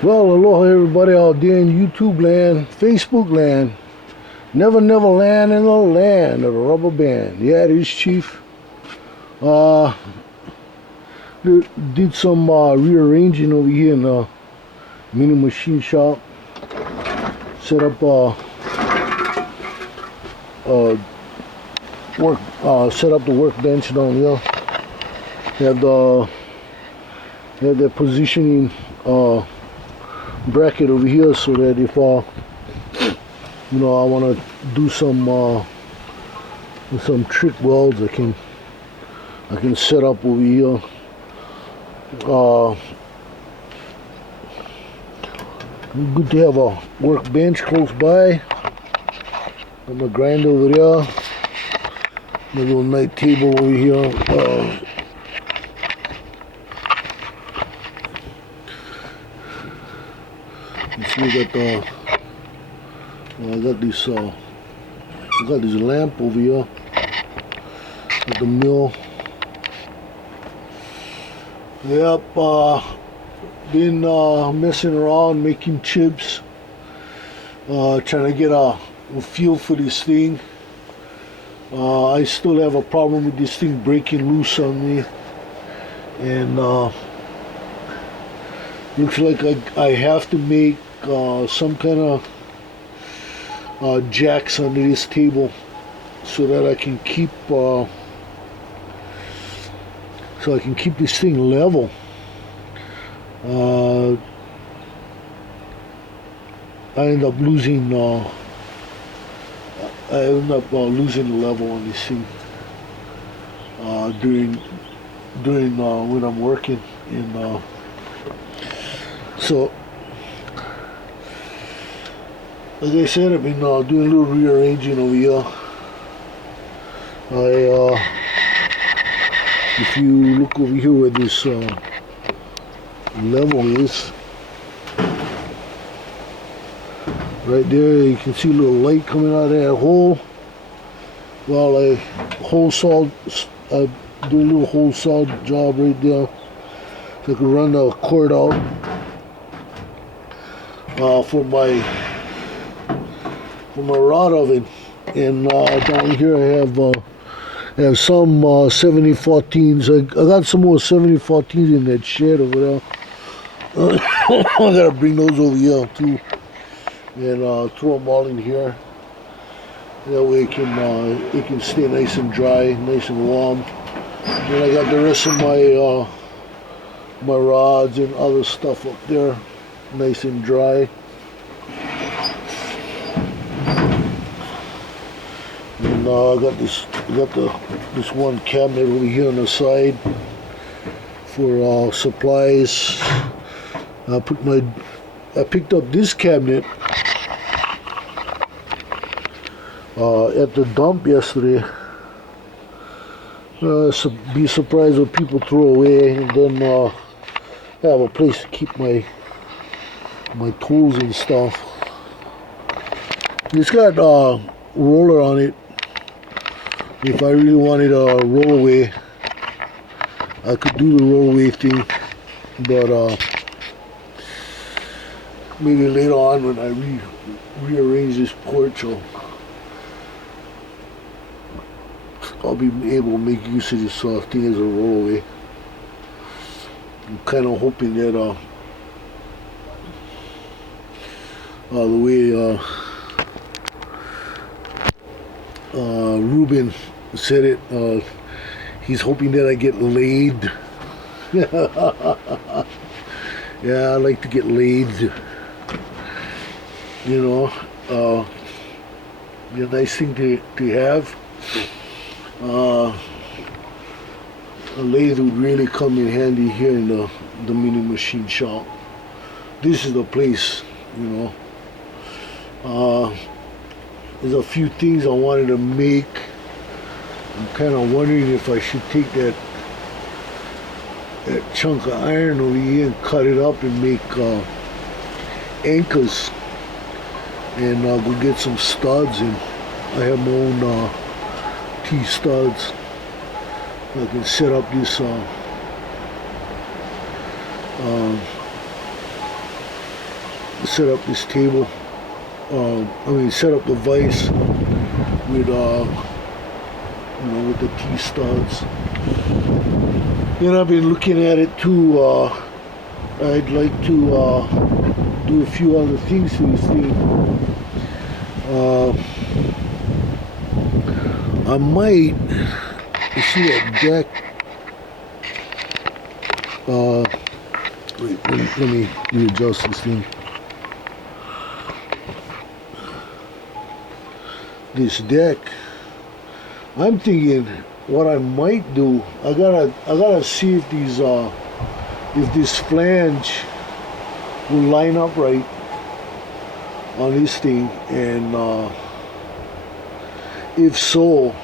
Well, aloha everybody out there in YouTube land, Facebook land, never land in the land of the rubber band. Yeah, it is, Chief. Uh, did some rearranging over here in the mini machine shop. Set up set up the workbench down here. Have the positioning bracket over here so that if I want to do some trick welds, I can set up over here. Good to have a workbench close by. Got my grinder over there. My little night table over here. You see, I got this lamp over here at the mill. Yep, been messing around making chips, trying to get a feel for this thing. I still have a problem with this thing breaking loose on me, and looks like I have to make some kind of jacks under this table so that I can keep this thing level. I end up losing the level on this thing during when I'm working, and so like I said, I've been doing a little rearranging over here. If you look over here where this level is, right there, you can see a little light coming out of that hole. Well, I do a little hole saw job right there, so I can run the cord out for my rod oven. And down here I have some 7014s. I got some more 7014s in that shed over there. I gotta bring those over here too, and throw them all in here. That way it can stay nice and dry, nice and warm. Then I got the rest of my rods and other stuff up there, nice and dry. And I got this one cabinet over here on the side for supplies. I picked up this cabinet at the dump yesterday. So be surprised what people throw away, and then I have a place to keep my tools and stuff. It's got a roller on it. If I really wanted a rollaway, I could do the rollaway thing, but maybe later on when I rearrange this porch, I'll be able to make use of this thing as a rollaway. I'm kind of hoping that the way Ruben said it, he's hoping that I get laid. Yeah, I like to get laid. Be a nice thing to have. A lathe would really come in handy here in the mini machine shop. This is the place, There's a few things I wanted to make. I'm kind of wondering if I should take that chunk of iron over here and cut it up and make anchors, and go get some studs. And I have my own T-studs. I can set up this set up this table. Set up the vise with with the T-studs. Then I've been looking at it too. I'd like to do a few other things to this thing. I might, you see that deck? Wait, let me readjust this thing. This deck, I'm thinking what I might do. I gotta see if these if this flange will line up right on this thing, and if so,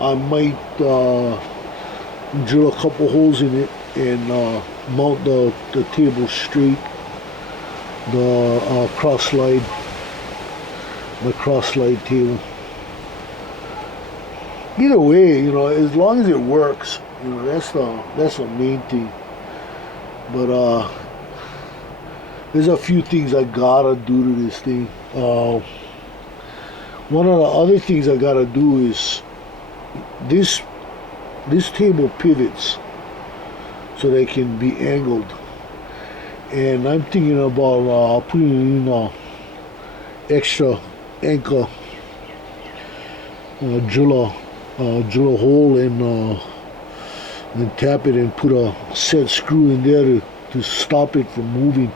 I might drill a couple holes in it and mount the table straight, the my cross slide table. Either way, as long as it works, that's the main thing. But there's a few things I gotta do to this thing. One of the other things I gotta do is this table pivots so they can be angled, and I'm thinking about putting in extra anchor, drill a hole and tap it and put a set screw in there to stop it from moving.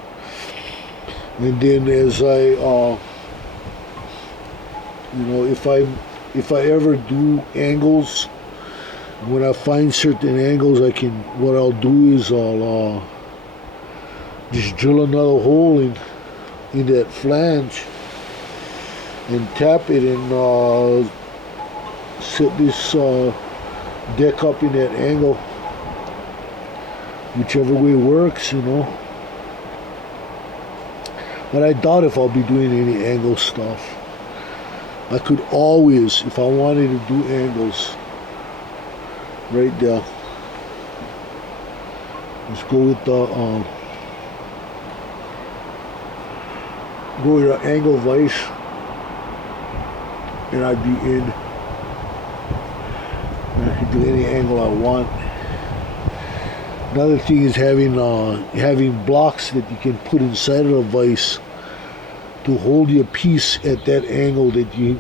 And then as I if I ever do angles, when I find certain angles, what I'll do is I'll just drill another hole in that flange and tap it and set this deck up in that angle, whichever way works, But I doubt if I'll be doing any angle stuff. I could always, if I wanted to do angles, right there, just go with the angle vise, and I'd be in. And I could do any angle I want. Another thing is having blocks that you can put inside of the vise to hold your piece at that angle that you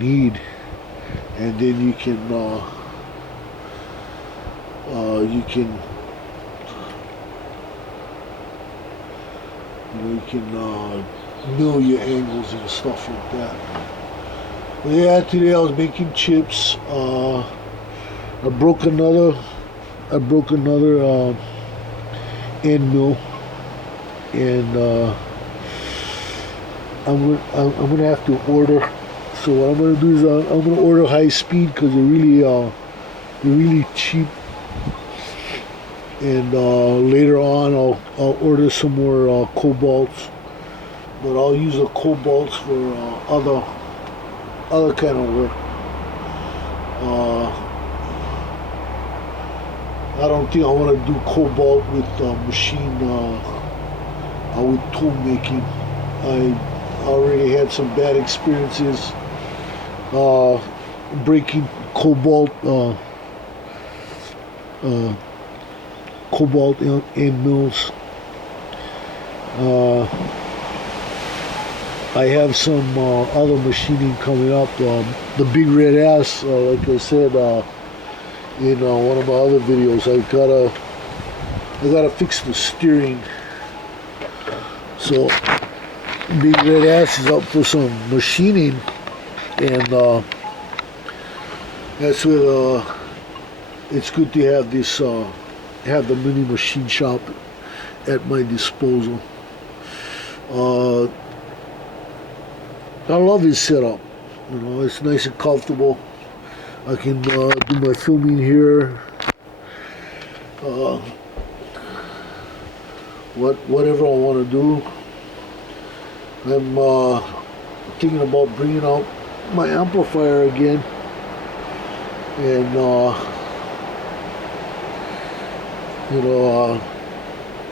need, and then you can mill your angles and stuff like that. But yeah, today I was making chips. I broke another end mill, and I'm gonna have to order. So what I'm gonna do is I'm gonna order high speed because they're really cheap. And later on I'll order some more cobalts, but I'll use the cobalts for other kind of work. I don't think I want to do cobalt with machine with tool making. I already had some bad experiences breaking cobalt in mills. I have some other machining coming up. The big red ass, like I said in one of my other videos, I gotta fix the steering. So big red ass is up for some machining, and that's where it's good to have this have the mini machine shop at my disposal. I love his setup. It's nice and comfortable. I can do my filming here. Whatever I want to do. I'm thinking about bringing out my amplifier again, and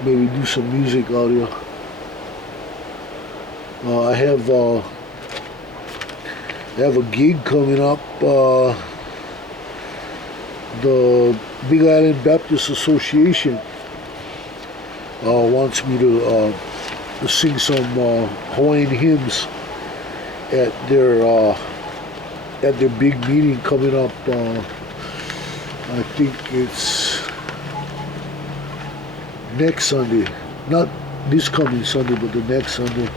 maybe do some music out here. I have a gig coming up. The Big Island Baptist Association wants me to sing some Hawaiian hymns at their big meeting coming up. I think it's next Sunday, not this coming Sunday, but the next Sunday,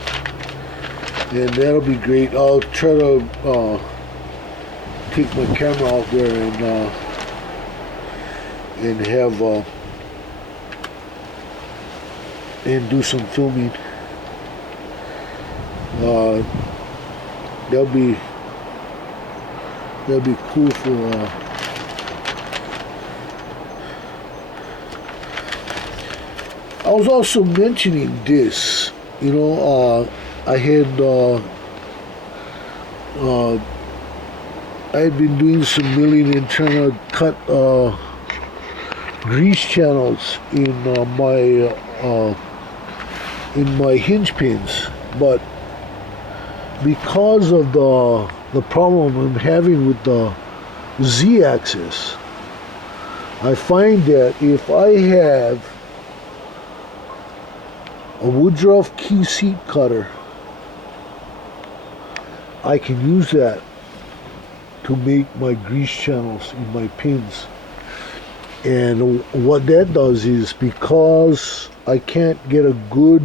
and that'll be great. I'll try to take my camera out there and have and do some filming. That'll be cool for. I was also mentioning this, you know, I had been doing some milling and trying to cut grease channels in my hinge pins, but because of the problem I'm having with the Z-axis, I find that if I have a Woodruff key seat cutter, I can use that to make my grease channels in my pins. And what that does is, because I can't get a good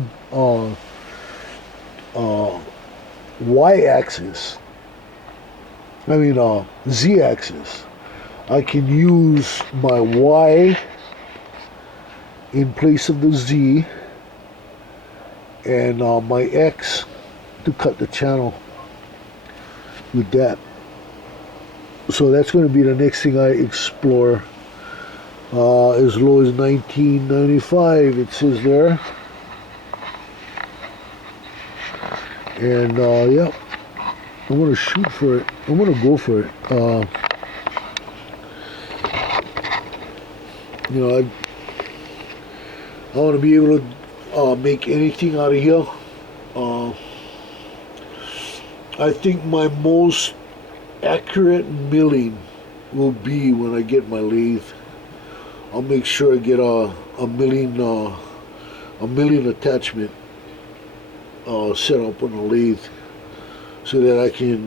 Y-axis, Z-axis, I can use my Y in place of the Z, and my X to cut the channel with that. So that's going to be the next thing I explore. As low as $19.95, it says there. And yeah, I'm going to shoot for it. I'm going to go for it. You know, I want to be able to make anything out of here. I think my most accurate milling will be when I get my lathe. I'll make sure I get a milling attachment set up on the lathe, so that I can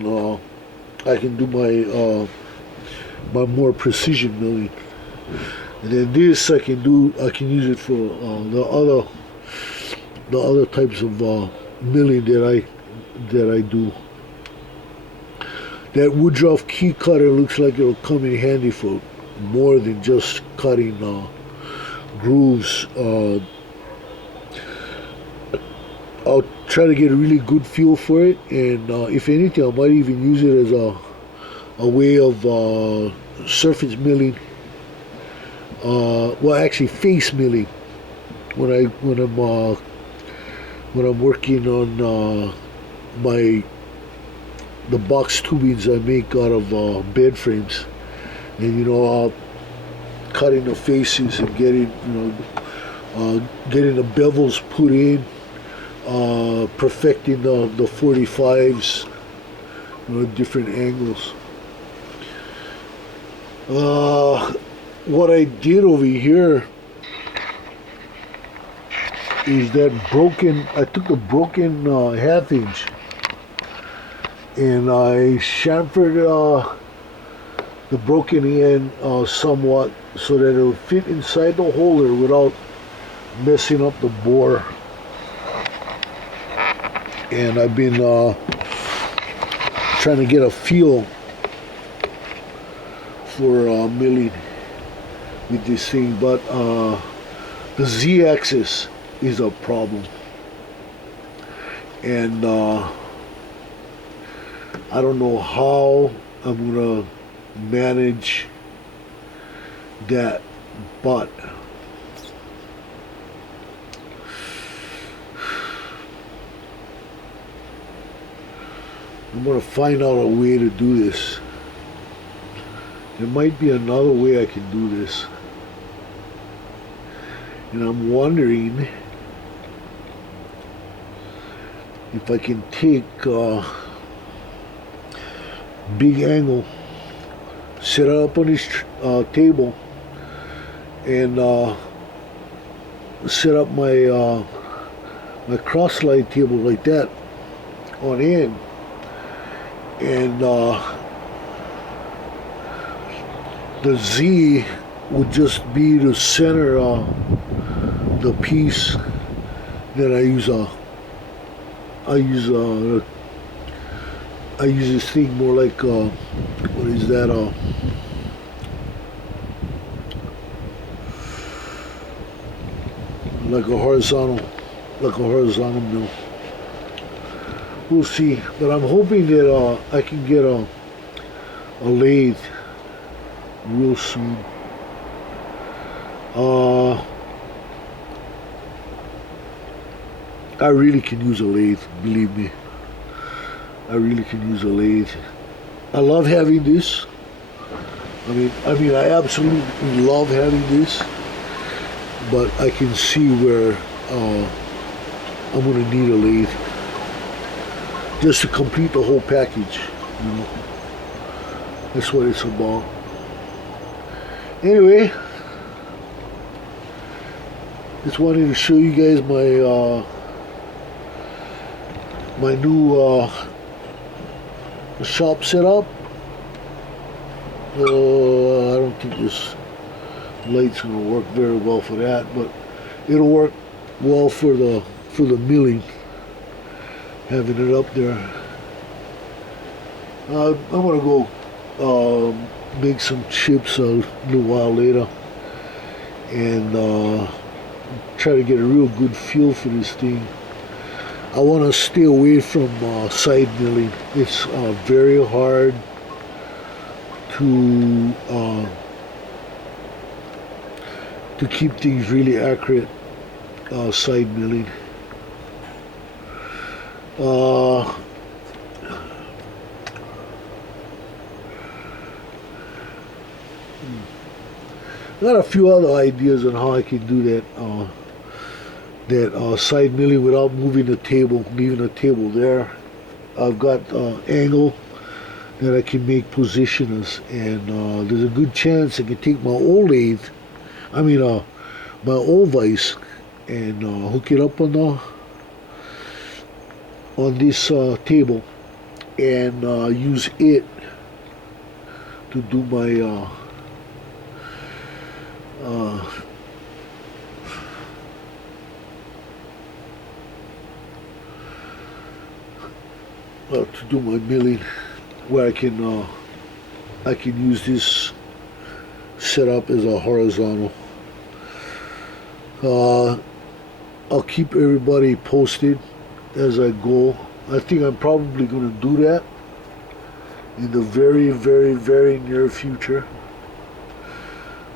do my more precision milling. And then this I can use it for the other types of milling that I do. That Woodruff key cutter looks like it'll come in handy for more than just cutting grooves. I'll try to get a really good feel for it, and if anything, I might even use it as a way of surface milling. Well, actually, face milling when I'm working on the box tubings I make out of bed frames, and you know, cutting the faces and getting the bevels put in, perfecting the 45s, different angles. What I did over here is that I took the broken half inch and I chamfered the broken end somewhat so that it'll fit inside the holder without messing up the bore. And I've been trying to get a feel for milling with this thing, but the Z-axis is a problem, and I don't know how I'm gonna manage that, but I'm gonna find out a way to do this. There might be another way I can do this, and I'm wondering if I can take big angle, set it up on this table, and set up my my cross slide table like that on end, and the Z would just be the center the piece that I use this thing more like what is that like a horizontal mill. We'll see, but I'm hoping that I can get a lathe real soon. I really can use a lathe, believe me. I really can use a lathe. I love having this. I mean, I absolutely love having this, but I can see where I'm gonna need a lathe just to complete the whole package. You know, that's what it's about. Anyway, just wanted to show you guys my my new shop setup. I don't think this light's gonna work very well for that, but it'll work well for the milling, having it up there. I'm gonna go make some chips a little while later and try to get a real good feel for this thing. I want to stay away from side milling. It's very hard to keep things really accurate side milling. I got a few other ideas on how I can do that side milling without moving the table, leaving the table there. I've got angle that I can make positioners, and there's a good chance I can take my old lathe, my old vise, and hook it up on this table, and use it to do my to do my milling, where I can use this setup as a horizontal. I'll keep everybody posted as I go. I think I'm probably going to do that in the very, very, very near future.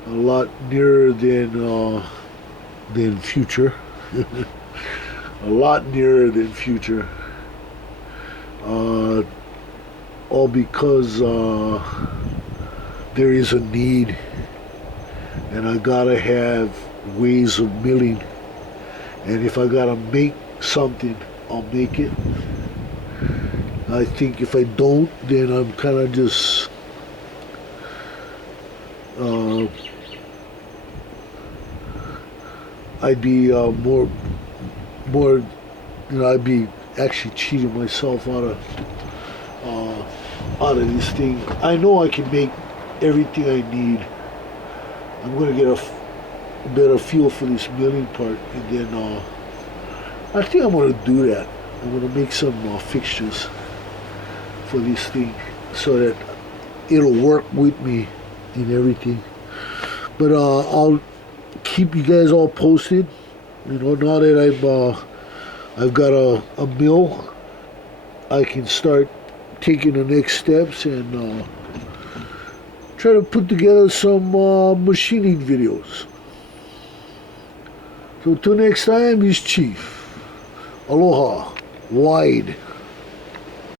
A lot nearer than future. A lot nearer than future. All because there is a need, and I gotta have ways of milling, and if I gotta make something, I'll make it. I think if I don't, then I'm kind of just I'd be more, I'd be actually cheating myself out of this thing. I know I can make everything I need. I'm gonna get a better feel for this milling part, and then I think I'm gonna do that. I'm gonna make some fixtures for this thing so that it'll work with me in everything. But I'll keep you guys all posted. You know, now that I've got a mill, I can start taking the next steps and try to put together some machining videos. So till next time, is Chief. Aloha. Wide.